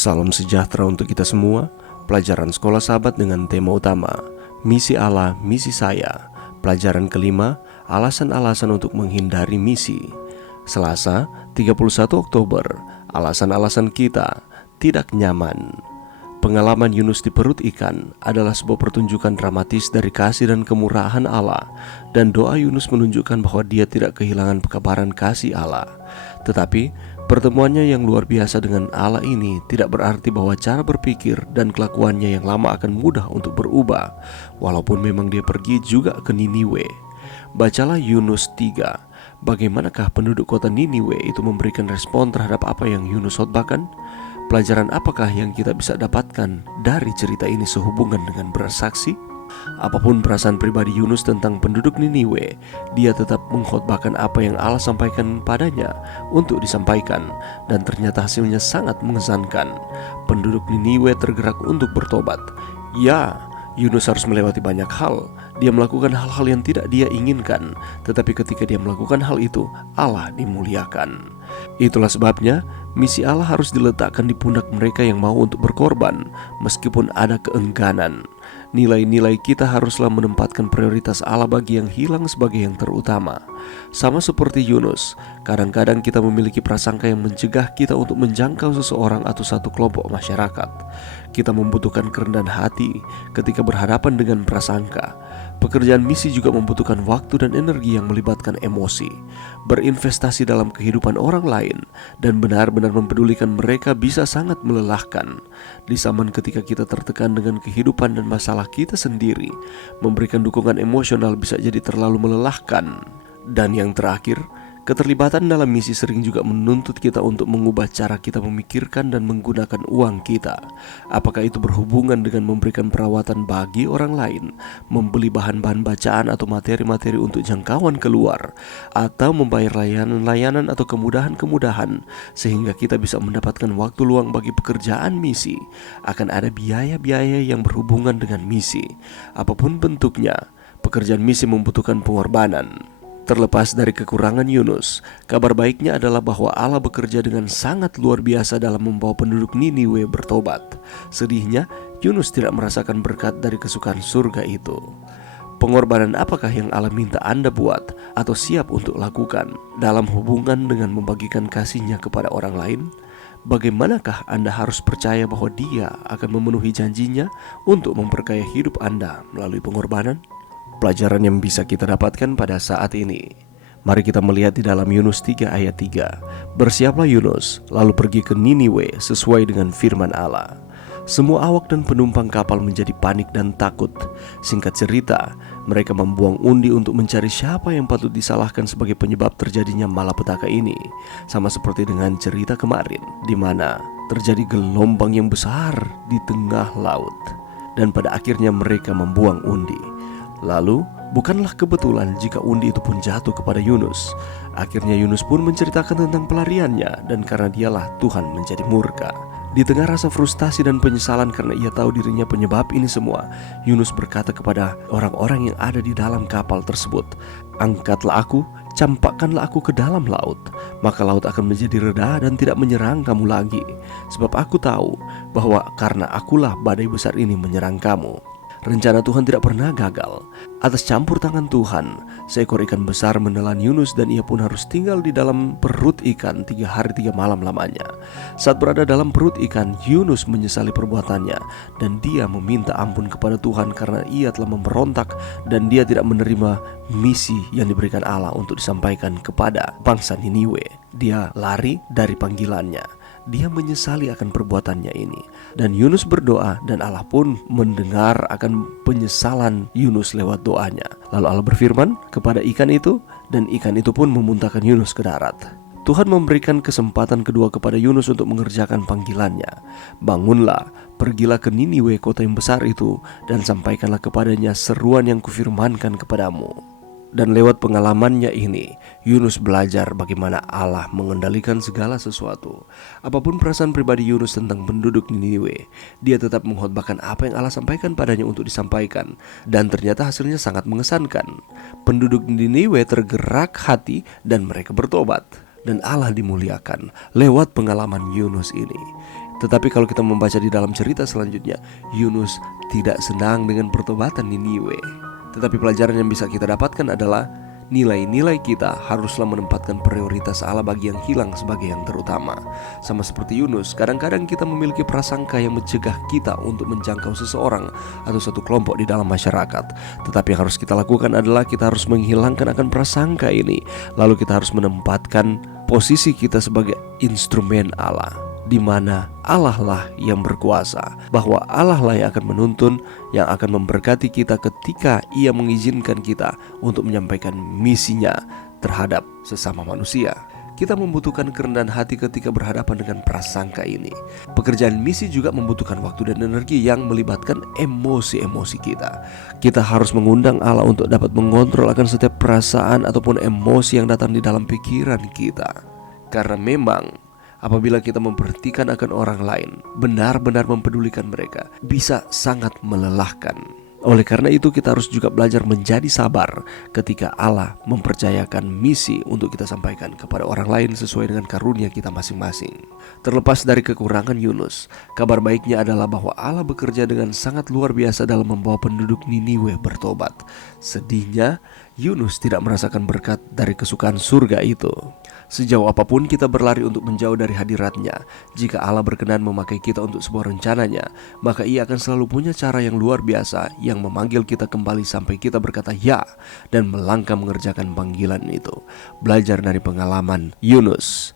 Salam sejahtera untuk kita semua. Pelajaran Sekolah Sahabat dengan tema utama Misi Allah, Misi Saya. Pelajaran kelima, alasan-alasan untuk menghindari misi. Selasa, 31 Oktober. Alasan-alasan kita tidak nyaman. Pengalaman Yunus di perut ikan adalah sebuah pertunjukan dramatis dari kasih dan kemurahan Allah. Dan doa Yunus menunjukkan bahwa dia tidak kehilangan pekabaran kasih Allah. Tetapi pertemuannya yang luar biasa dengan Allah ini tidak berarti bahwa cara berpikir dan kelakuannya yang lama akan mudah untuk berubah, walaupun memang dia pergi juga ke Niniwe. Bacalah Yunus 3. Bagaimanakah penduduk kota Niniwe itu memberikan respon terhadap apa yang Yunus khotbahkan? Pelajaran apakah yang kita bisa dapatkan dari cerita ini sehubungan dengan bersaksi? Apapun perasaan pribadi Yunus tentang penduduk Niniwe, dia tetap mengkhotbahkan apa yang Allah sampaikan padanya untuk disampaikan, dan ternyata hasilnya sangat mengesankan. Penduduk Niniwe tergerak untuk bertobat. Ya, Yunus harus melewati banyak hal. Dia melakukan hal-hal yang tidak dia inginkan, tetapi ketika dia melakukan hal itu, Allah dimuliakan. Itulah sebabnya misi Allah harus diletakkan di pundak mereka yang mau untuk berkorban, meskipun ada keengganan. Nilai-nilai kita haruslah menempatkan prioritas Allah bagi yang hilang sebagai yang terutama. Sama seperti Yunus, kadang-kadang kita memiliki prasangka yang mencegah kita untuk menjangkau seseorang atau satu kelompok masyarakat. Kita membutuhkan kerendahan hati ketika berhadapan dengan prasangka. Pekerjaan misi juga membutuhkan waktu dan energi yang melibatkan emosi. Berinvestasi dalam kehidupan orang lain dan benar-benar mempedulikan mereka bisa sangat melelahkan. Di zaman ketika kita tertekan dengan kehidupan dan masalah kita sendiri, memberikan dukungan emosional bisa jadi terlalu melelahkan. Dan yang terakhir, keterlibatan dalam misi sering juga menuntut kita untuk mengubah cara kita memikirkan dan menggunakan uang kita. Apakah itu berhubungan dengan memberikan perawatan bagi orang lain, membeli bahan-bahan bacaan atau materi-materi untuk jangkauan keluar, atau membayar layanan-layanan atau kemudahan-kemudahan sehingga kita bisa mendapatkan waktu luang bagi pekerjaan misi. Akan ada biaya-biaya yang berhubungan dengan misi. Apapun bentuknya, pekerjaan misi membutuhkan pengorbanan. Terlepas dari kekurangan Yunus, kabar baiknya adalah bahwa Allah bekerja dengan sangat luar biasa dalam membawa penduduk Niniwe bertobat. Sedihnya, Yunus tidak merasakan berkat dari kesukaan surga itu. Pengorbanan apakah yang Allah minta Anda buat atau siap untuk lakukan dalam hubungan dengan membagikan kasih-Nya kepada orang lain? Bagaimanakah Anda harus percaya bahwa Dia akan memenuhi janjinya untuk memperkaya hidup Anda melalui pengorbanan? Pelajaran yang bisa kita dapatkan pada saat ini. Mari kita melihat di dalam Yunus 3 ayat 3. Bersiaplah Yunus, lalu pergi ke Niniwe sesuai dengan firman Allah. Semua awak dan penumpang kapal menjadi panik dan takut. Singkat cerita, mereka membuang undi untuk mencari siapa yang patut disalahkan sebagai penyebab terjadinya malapetaka ini. Sama seperti dengan cerita kemarin, di mana terjadi gelombang yang besar di tengah laut. Dan pada akhirnya mereka membuang undi. Lalu, bukanlah kebetulan jika undi itu pun jatuh kepada Yunus. Akhirnya Yunus pun menceritakan tentang pelariannya, dan karena dialah Tuhan menjadi murka. Di tengah rasa frustasi dan penyesalan karena ia tahu dirinya penyebab ini semua, Yunus berkata kepada orang-orang yang ada di dalam kapal tersebut, "Angkatlah aku, campakkanlah aku ke dalam laut, maka laut akan menjadi reda dan tidak menyerang kamu lagi. Sebab aku tahu bahwa karena akulah badai besar ini menyerang kamu." Rencana Tuhan tidak pernah gagal. Atas campur tangan Tuhan, seekor ikan besar menelan Yunus dan ia pun harus tinggal di dalam perut ikan 3 hari 3 malam lamanya. Saat berada dalam perut ikan, Yunus menyesali perbuatannya dan dia meminta ampun kepada Tuhan karena ia telah memberontak dan dia tidak menerima misi yang diberikan Allah untuk disampaikan kepada bangsa Niniwe. Dia lari dari panggilannya. Dia menyesali akan perbuatannya ini. Dan Yunus berdoa dan Allah pun mendengar akan penyesalan Yunus lewat doanya. Lalu Allah berfirman kepada ikan itu, dan ikan itu pun memuntahkan Yunus ke darat. Tuhan memberikan kesempatan kedua kepada Yunus untuk mengerjakan panggilannya. Bangunlah, pergilah ke Niniwe, kota yang besar itu, dan sampaikanlah kepadanya seruan yang kufirmankan kepadamu. Dan lewat pengalamannya ini, Yunus belajar bagaimana Allah mengendalikan segala sesuatu. Apapun perasaan pribadi Yunus tentang penduduk Niniwe, dia tetap mengkhotbahkan apa yang Allah sampaikan padanya untuk disampaikan. Dan ternyata hasilnya sangat mengesankan. Penduduk Niniwe tergerak hati dan mereka bertobat. Dan Allah dimuliakan lewat pengalaman Yunus ini. Tetapi kalau kita membaca di dalam cerita selanjutnya, Yunus tidak senang dengan pertobatan Niniwe. Tetapi pelajaran yang bisa kita dapatkan adalah nilai-nilai kita haruslah menempatkan prioritas Allah bagi yang hilang sebagai yang terutama. Sama seperti Yunus, kadang-kadang kita memiliki prasangka yang mencegah kita untuk menjangkau seseorang atau satu kelompok di dalam masyarakat. Tetapi yang harus kita lakukan adalah kita harus menghilangkan akan prasangka ini. Lalu kita harus menempatkan posisi kita sebagai instrumen Allah, di mana Allah lah yang berkuasa, bahwa Allah lah yang akan menuntun, yang akan memberkati kita ketika Ia mengizinkan kita untuk menyampaikan misinya terhadap sesama manusia. Kita membutuhkan kerendahan hati ketika berhadapan dengan prasangka ini. Pekerjaan misi juga membutuhkan waktu dan energi yang melibatkan emosi-emosi kita. Kita harus mengundang Allah untuk dapat mengontrol akan setiap perasaan ataupun emosi yang datang di dalam pikiran kita. Karena memang apabila kita memperhatikan akan orang lain, benar-benar mempedulikan mereka, bisa sangat melelahkan. Oleh karena itu kita harus juga belajar menjadi sabar ketika Allah mempercayakan misi untuk kita sampaikan kepada orang lain sesuai dengan karunia kita masing-masing. Terlepas dari kekurangan Yunus, kabar baiknya adalah bahwa Allah bekerja dengan sangat luar biasa dalam membawa penduduk Niniwe bertobat. Sedihnya, Yunus tidak merasakan berkat dari kesukaan surga itu. Sejauh apapun kita berlari untuk menjauh dari hadiratnya, jika Allah berkenan memakai kita untuk sebuah rencananya, maka Ia akan selalu punya cara yang luar biasa yang memanggil kita kembali sampai kita berkata ya dan melangkah mengerjakan panggilan itu. Belajar dari pengalaman Yunus.